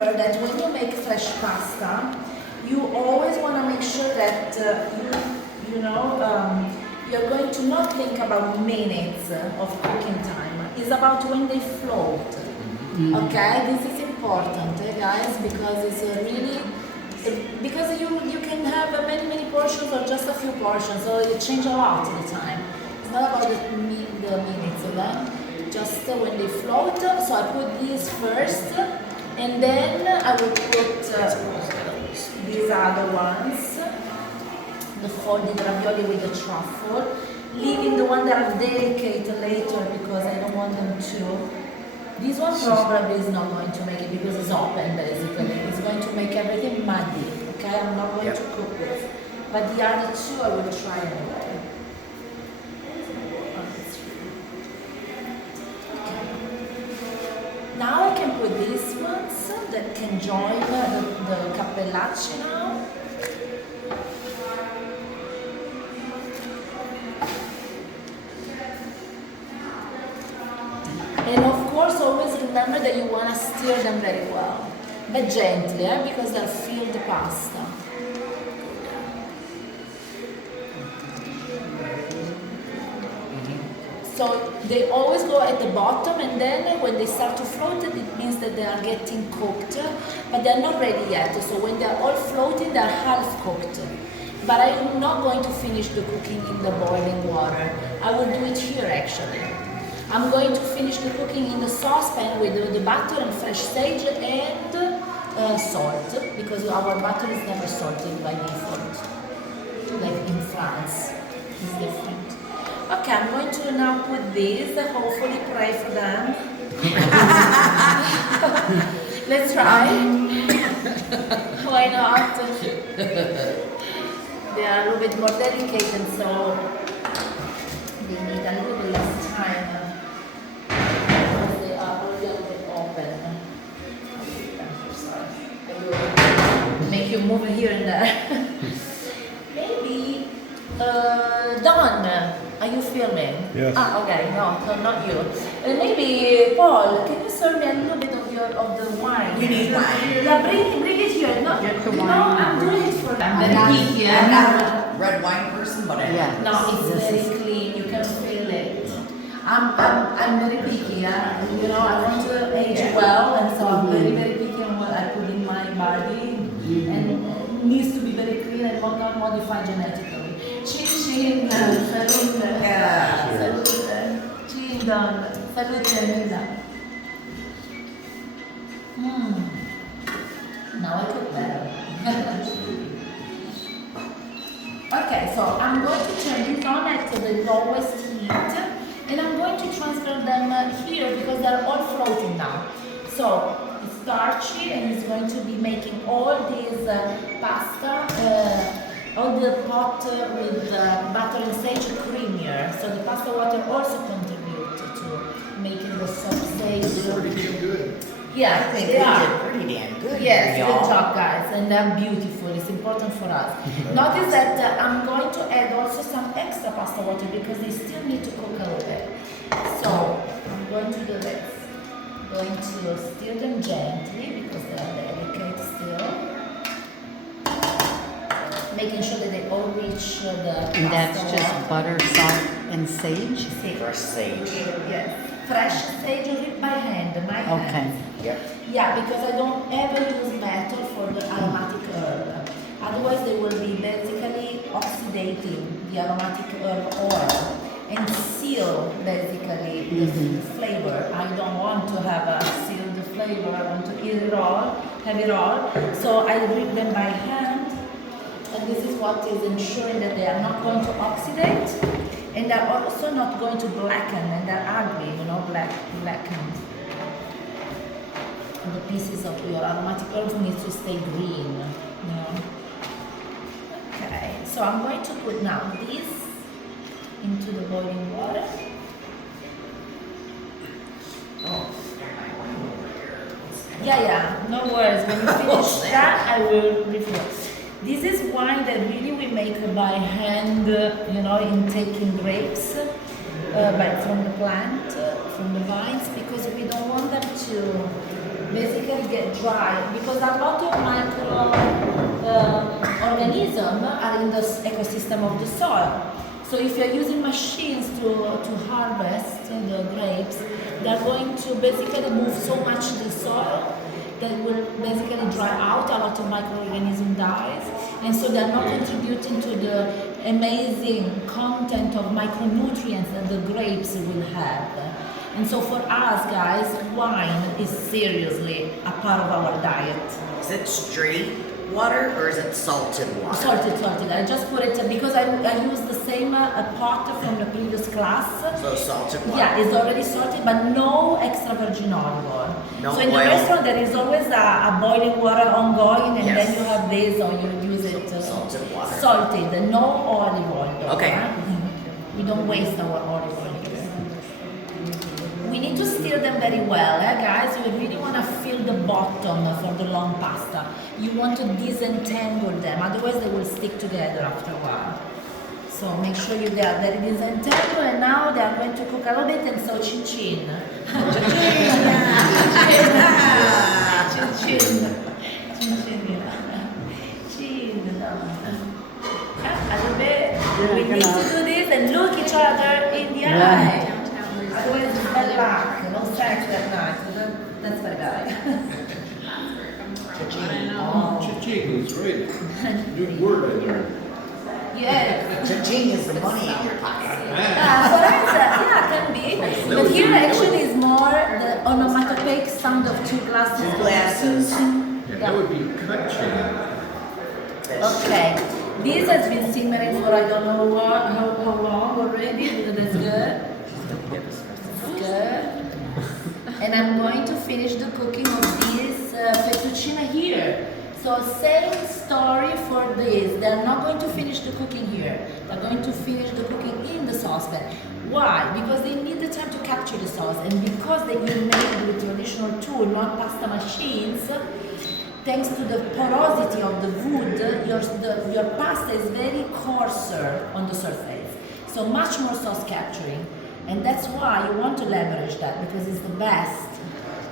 That when you make fresh pasta, you always want to make sure that you're going to not think about minutes of cooking time. It's about when they float. Okay, this is important, guys, because it's really because you can have many portions or just a few portions, so it changes a lot of the time. It's not about the minutes, okay? Just when they float. So I put these first. And then I will put these other ones, the folded ravioli with the truffle, leaving the one that are delicate later because I don't want them to. This one probably is not going to make it because it's open basically. It's going to make everything muddy, okay? I'm not going to cook this. But the other two I will try anyway. Now I can put these ones that can join the cappellacci now. And of course always remember that you want to stir them very well. But gently, because they'll fill the pasta. So they always go at the bottom, and then when they start to float, it means that they are getting cooked, but they're not ready yet. So when they're all floating, they're half cooked. But I'm not going to finish the cooking in the boiling water. I will do it here actually. I'm going to finish the cooking in the saucepan with the butter and fresh sage and salt, because our butter is never salted by default, like in France. It's different. Okay, I'm going to now put these, hopefully pray for them. Let's try. Why not? They are a little bit more delicate and so they need a little bit less time because they are already a bit open. I will make you move here and there. Maybe, Don. Are you filming? Yes. Ah, okay. No, not you. Maybe Paul, can you serve me a little bit of the wine? You need wine? Yeah, bring it here. No, Get the no, wine. I'm doing it for I'm very picky. I'm not a red wine person, but I am. No, it's very clean. You can feel it. I'm very picky. You know, I want to age well, and so I'm very picky on what I put in my body, and it needs to be very clean and not modified genetically. Chin, salute. Yeah. Salute. Chin, Don. Salute, Nina. Now I cook better. Okay, so I'm going to turn this on at the lowest heat, and I'm going to transfer them here because they're all floating now. So it's starchy, and it's going to be making all these pasta. All the pot with butter and sage creamier, so the pasta water also contribute to making the sausage. Good. Yeah, I think they they are. did pretty damn good. Yes, y'all. good job, guys, and they're beautiful. It's important for us. Notice that I'm going to add also some extra pasta water because they still need to cook a little bit. So I'm going to do this. I'm going to stir them gently because they are delicate still. Making sure that they all reach the pasta And that's just water. butter, salt, and sage? Fresh sage. Yes. Fresh sage ripped by hand, my hand. Okay. Yep. Yeah, because I don't ever use metal for the aromatic herb. Otherwise they will be basically oxidating the aromatic herb oil and seal basically the flavor. I don't want to have a sealed flavor, I want to eat it all, have it all. So I rip them by hand. And this is what is ensuring that they are not going to oxidate, and they're also not going to blacken, and they're ugly, you know, blackened. And the pieces of your aromatic herbs need to stay green, you know. Okay, so I'm going to put now this into the boiling water. Oh. Yeah, no worries. When you finish that, I will refill. This is wine that really we make by hand, you know, in taking grapes from the plant, from the vines, because we don't want them to basically get dry because a lot of micro organisms are in the ecosystem of the soil. So if you're using machines to harvest the grapes, they're going to basically move so much the soil that will basically dry out, a lot of microorganism dies, and so they're not contributing to the amazing content of micronutrients that the grapes will have. And so for us guys, wine is seriously a part of our diet. Is it straight water or is it salted water? Salted. I just put it because I use the same pot from the previous class. So salted water. Yeah, it's already salted, but no extra virgin olive oil. No so in the oil. restaurant there is always a boiling water ongoing, and Yes. then you have this, or you use it Salted water. salted, no olive oil. Though, Okay. We don't waste our olive oil here. We need to stir them very well, guys. You really want to fill the bottom for the long pasta. You want to disentangle them, otherwise they will stick together after a while. So make sure you get very disentangled, and now they are going to cook a little bit, and so chin chin. Chin chin. A little bit. We need to do this and look each other in the eye. Otherwise it's bad luck. No sex that night. That's very bad. Cha-ching is great. New word I learned. Yes. Cha-ching is the money in your pocket. For us, yeah, can be. But here actually is more the onomatopoeic sound of two glasses. Two glasses. Yeah, that would be cha-ching. Okay. This has been simmering for I don't know how long already. That's good. Good. And I'm going to finish the cooking of this fettuccine here. So same story for this. They're not going to finish the cooking here. They're going to finish the cooking in the saucepan. Why? Because they need the time to capture the sauce, and because they you made with traditional tool, not pasta machines. Thanks to the porosity of the wood, your pasta is very coarser on the surface. So much more sauce capturing. And that's why you want to leverage that, because it's the best.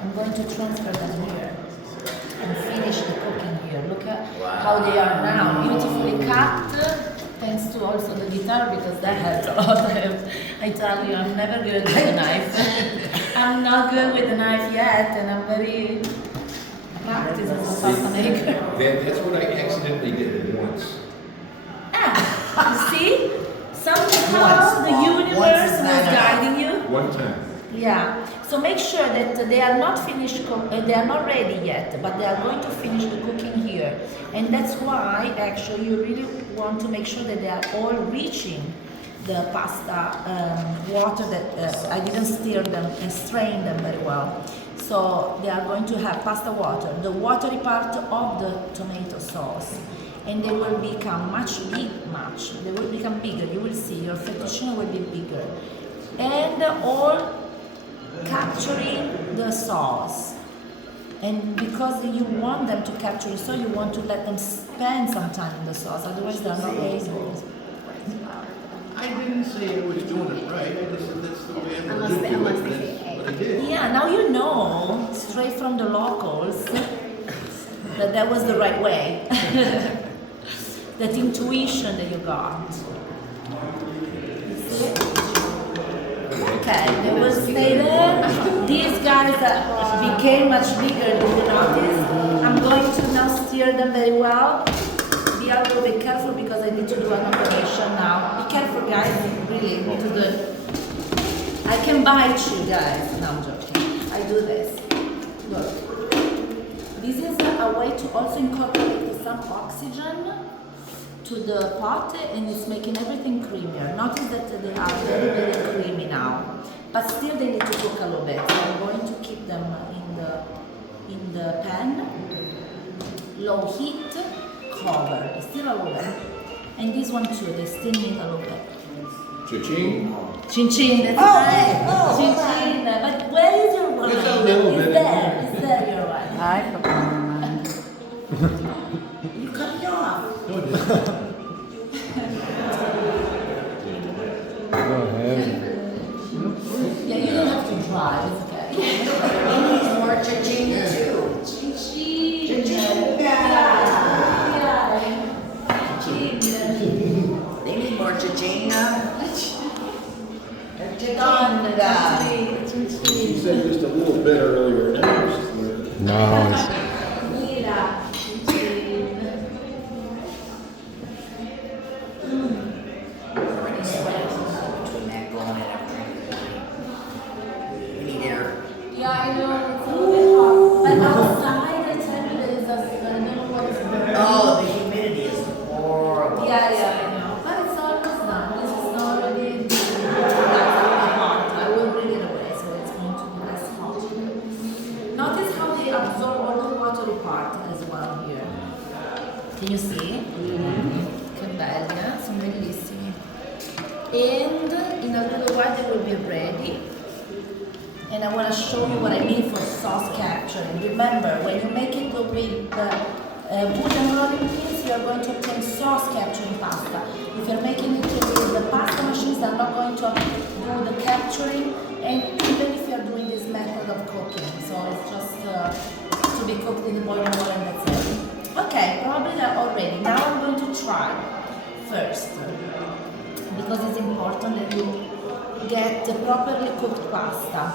I'm going to transfer them here and finish the cooking here. Look at how they are now, beautifully cut, thanks to also the guitar, because that helps a lot. I tell you, I'm never good with a knife. I'm not good with a knife yet, and I'm very practiced as a pasta maker. That's what I accidentally did once. You see? Somehow the universe was guiding you. One time. Yeah. So make sure that they are not finished. They are not ready yet, but they are going to finish the cooking here, and that's why actually you really want to make sure that they are all reaching the pasta water. That I didn't stir them and strain them very well. So they are going to have pasta water, the watery part of the tomato sauce. And they will become they will become bigger. You will see your fettuccine will be bigger. And all capturing the sauce. And because you want them to capture the sauce, you want to let them spend some time in the sauce, otherwise they're not able. I didn't say I was doing it right. I just said that's the way I'm going to do it. But I did. Yeah, now you know, straight from the locals, that was the right way. That intuition that you got. You see? Okay, they will stay there. These guys became much bigger, did you notice? I'm going to now stir them very well. Be a little bit careful because I need to do an operation now. Be careful guys, really, need to do it. I can bite you guys. No, I'm joking. I do this. Look. This is a way to also incorporate some oxygen to the pot, and it's making everything creamier. Notice that they are very, very creamy now, but still they need to cook a little bit. So I'm going to keep them in the pan, low heat, covered, still a little bit. And this one too, they still need a little bit. Cha-ching. Chin chin, that's right. Chin chin. But where is your wine? It's a little bit. Is there your wine? I forgot mine. You cut me off. No, it didn't. Yeah, you don't have to drive, it's okay. He needs more cha-ching too. Can you see? Che belli, eh? Sono bellissimi. And in a little while they will be ready. And I want to show you what I mean for sauce capturing. Remember, when you make it with wooden rolling pins, you are going to obtain sauce capturing pasta. If you're making it with the pasta machines, they're not going to do the capturing, and even if you're doing this method of cooking. So it's just to be cooked in the boiling water and that's it. Okay, probably they're all ready. Now I'm going to try first, because it's important that you get the properly cooked pasta.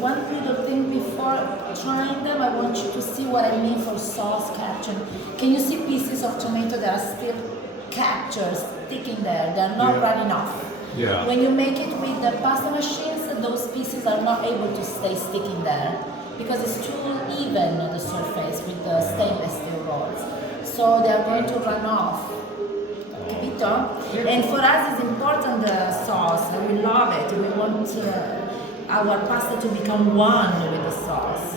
One little thing before trying them, I want you to see what I mean for sauce capturing. Can you see pieces of tomato that are still captured, sticking there? They're not running off. Yeah. When you make it with the pasta machines, those pieces are not able to stay sticking there because it's too even, the surface with the stainless steel rolls. So they are going to run off. Capito? And for us it's important, the sauce. We love it. We want our pasta to become one with the sauce.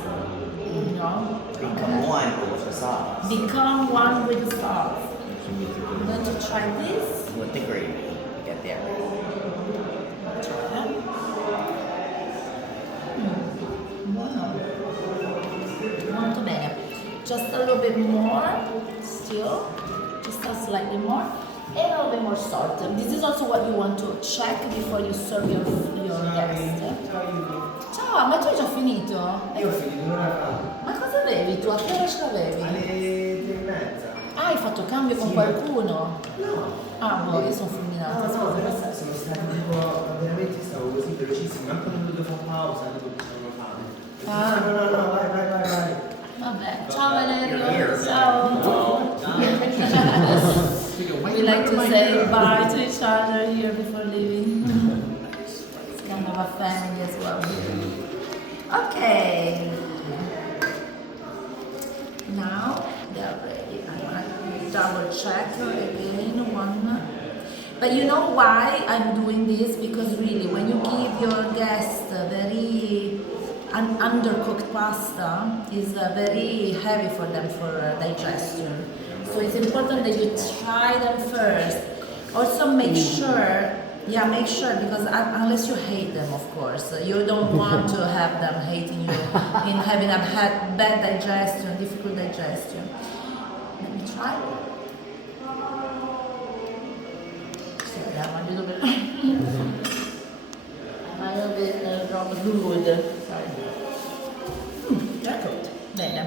You know? Become one with the sauce. Become one with the sauce. I'm going to try this. With the gravy. Get that ready. Try it. Buono. Molto bene. Just a little bit more still. Just a slightly more. And a little bit more salt. This is also what you want to check before you serve your guest. Ciao, ma tu hai già finito? Io ho finito un'ora fa. Ma cosa avevi tu? A che ora ce l'avevi? Alle 3:30. Ah, hai fatto cambio con qualcuno? No. Ah, boh, io sono fulminata. No, però sono stato tipo, veramente stavo così velocissimo, anche non ho dovuto fare pausa, avevo fame. Ah. No, vai. Vabbè, ciao Valerio. You're here. Ciao. We like to say bye to each other here before leaving. It's kind of a family as well. Okay. Now they're ready. I want to double check again one. But you know why I'm doing this? Because really, when you give your guest very undercooked pasta, is very heavy for them for digestion. So it's important that you try them first. Also make sure, because unless you hate them, of course, you don't want to have them hating you in having a bad digestion, difficult digestion. Let me try. Sorry, I'm a little bit, good. Sorry. They're cooked. Bene.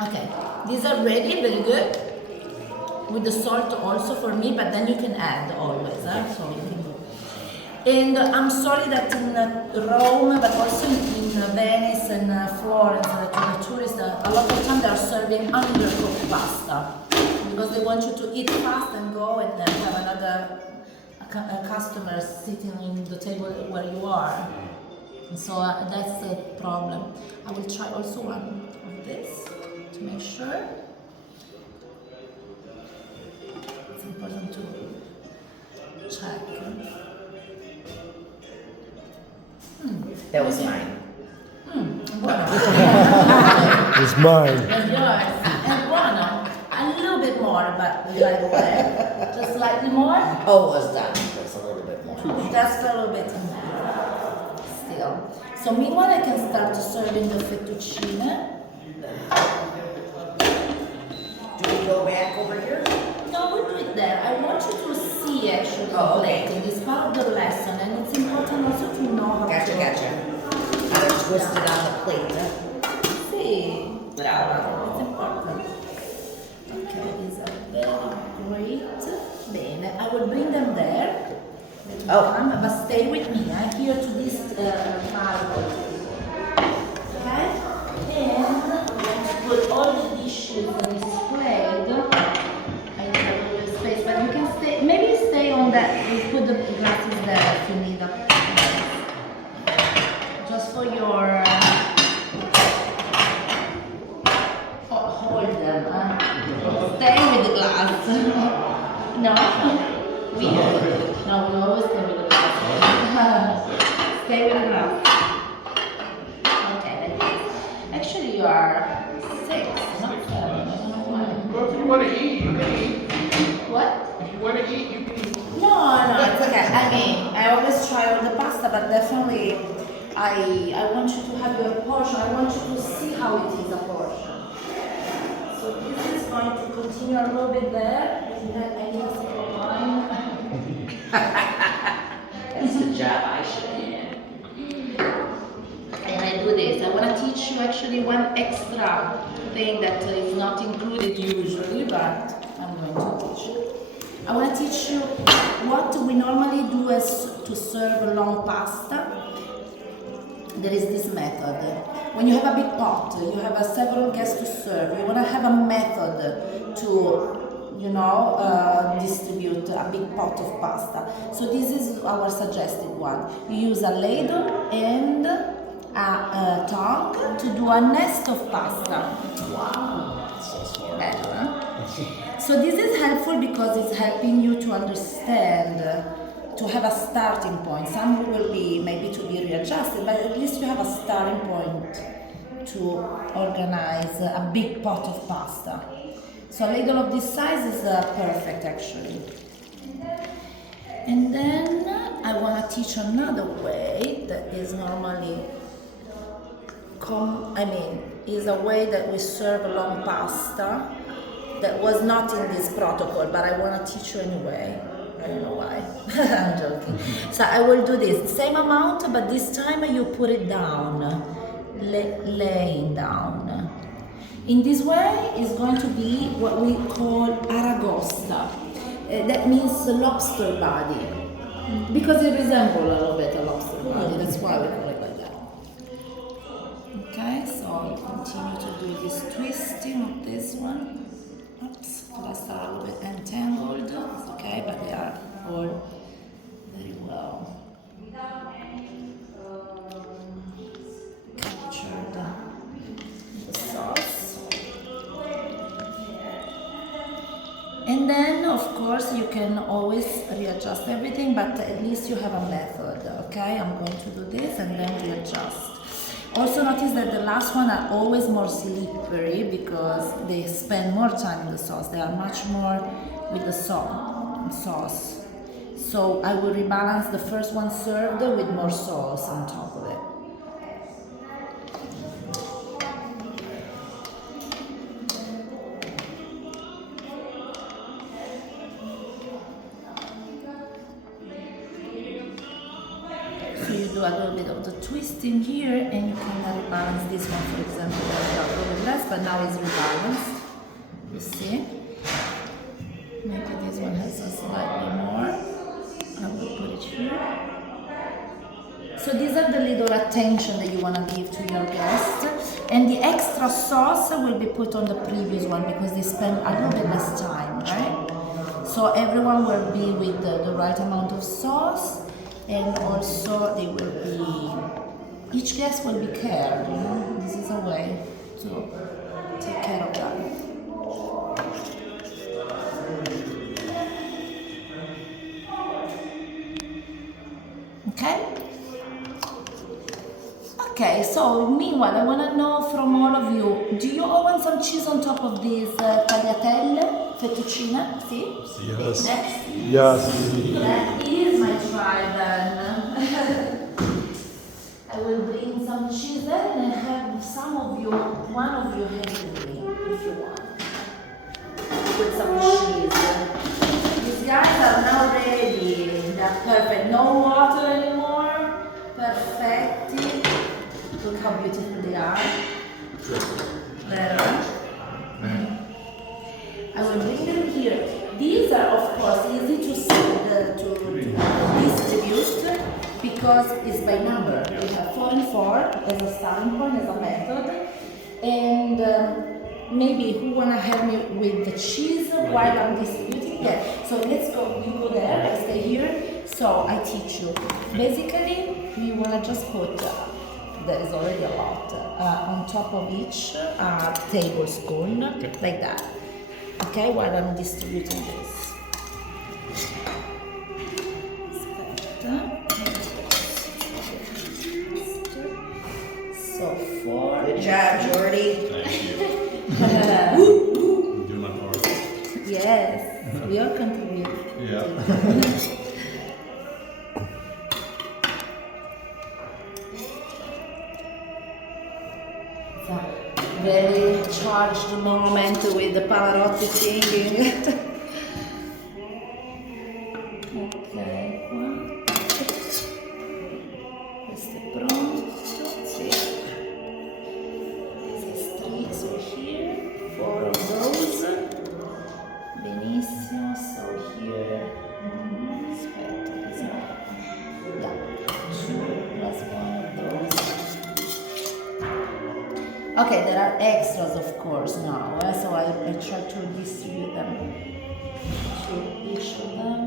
Okay, these are ready, very good. With the salt also for me, but then you can add always. So you can do. And I'm sorry that in Rome, but also in Venice and Florence, to the tourists, a lot of time they are serving undercooked pasta because they want you to eat fast and go and have another customer sitting in the table where you are. And so that's the problem. I will try also one of this to make sure. It's important to check. That was mine. Buono. It's mine. That's yours. And buono. A little bit more, but like what? Just slightly more? Oh, it was done. Just a little bit more. Just a little bit more. Still. So meanwhile I can start serving the fettuccine. Do we go back over here? No, we'll do it there. I want you to see actually Oh, okay. plating. It's part of the lesson and it's important also to know how Gotcha. to How to twist it on the plate. see. Yeah. It's important. Okay, these are very great. Bene, I will bring them there. Oh. But stay with me, here to this marble. Okay? And put all the dishes displayed. I need a little space, but you can stay, maybe stay on that. You put the glasses there if you need a just for your hold them. Stay with the glass. No? Weird. No, we always stay with the glass. Stay with the glass. Okay, like this. Actually, you are 6, not 7. I don't know why. Well, if you want to If you want to eat, you can eat. No, it's okay. I mean, I always try all the pasta, but definitely I want you to have your portion. I want you to see how it is a portion. So this is going to continue a little bit there. And then I need a sip of wine. That's the job I should be in. And I do this. I want to teach you actually one extra thing that is not included usually, but I'm going to teach you. I want to teach you what we normally do as to serve a long pasta. There is this method. When you have a big pot, you have several guests to serve. You want to have a method to, distribute a big pot of pasta. So this is our suggested one. You use a ladle and a tongue to do a nest of pasta. Wow, that's so smart. Better, huh? So this is helpful because it's helping you to understand, to have a starting point. Some will be maybe to be readjusted, but at least you have a starting point to organize a big pot of pasta. So a ladle of this size is perfect actually. And then I want to teach another way that is normally is a way that we serve long pasta that was not in this protocol, but I want to teach you anyway. I don't know why. I'm joking. So I will do this same amount, but this time you put it down, laying down. In this way is going to be what we call aragosta. That means lobster body, because it resembles a little bit a lobster body. That's why we call it like that. Okay, so you continue to do this twisting of this one. Oops, that's a little bit entangled. It's okay, but they are all very well captured in the sauce. And then, of course, you can always readjust everything, but at least you have a method. Okay, I'm going to do this and then readjust. Also notice that the last one are always more slippery because they spend more time in the sauce. They are much more with the sauce. So I will rebalance the first one served with more sauce on top of it. So you do a little bit of the twisting here and you can rebalance this one, for example, a little bit less, but now it's rebalanced. You see? Maybe this one has a slightly more. I will put it here. So these are the little attention that you want to give to your guests. And the extra sauce will be put on the previous one because they spend a little bit less time, right? So everyone will be with the right amount of sauce. And also they will be, each guest will be cared, This is a way to take care of them. Okay? Okay, so meanwhile I want to know from all of you, do you all want some cheese on top of these tagliatelle, fettuccine? See? Yes. Next. Yes. That is my try then. I will bring some cheese in and have one of you hand with me if you want. With some cheese. These guys are now ready. They're perfect. No water anymore. Perfect. Look how beautiful they are. Better. I will bring them here. These are, of course, easy to distribute because it's by number. We have 4 and 4 as a starting point, as a method. And maybe who wanna help me with the cheese while I'm distributing? Yeah. So let's go. You go there. I stay here. So I teach you. Basically, you wanna just put. There is already a lot on top of each tablespoon, like that. Okay, while I'm distributing this. So 4. Good job, Jordy. Thank you. Do my part. Yes. We all contribute. Yeah. It's a very charged moment with the Pavarotti singing. Ok, qua. Questo è pronto. Sì. This is 3, so here. 4 of those. Benissimo, so here. Aspetta, yeah. 2 plus 1 of those. Okay, there are extras of course now, so I try to distribute them to each of them.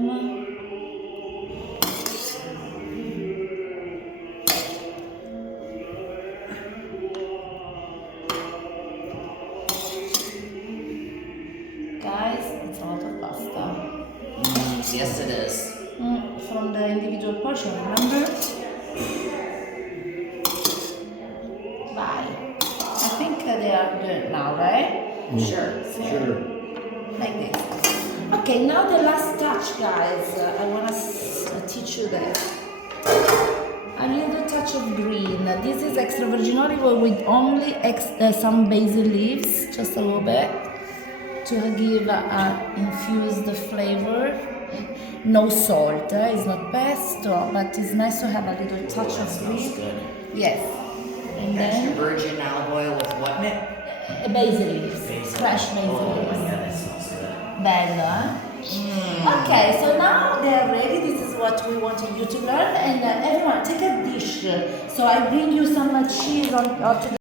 Guys, it's a lot of pasta. Yes, it is. From the individual portion, remember? Bye. I think they are good now, right? Sure. Sure. Like this. Okay, now the last touch, guys. I want to teach you this. A little touch of green. This is extra virgin olive oil with only some basil leaves, just a little bit, to give infused flavor. No salt, it's not pesto, but it's nice to have a little touch of green. Yes. And Extra then virgin olive oil with what in it? basil leaves, fresh basil Oh, leaves. yeah, that smells good. Bello, eh? Okay, so now they are ready. This is what we wanted you to learn. And everyone, take a dish. So I bring you some cheese on to the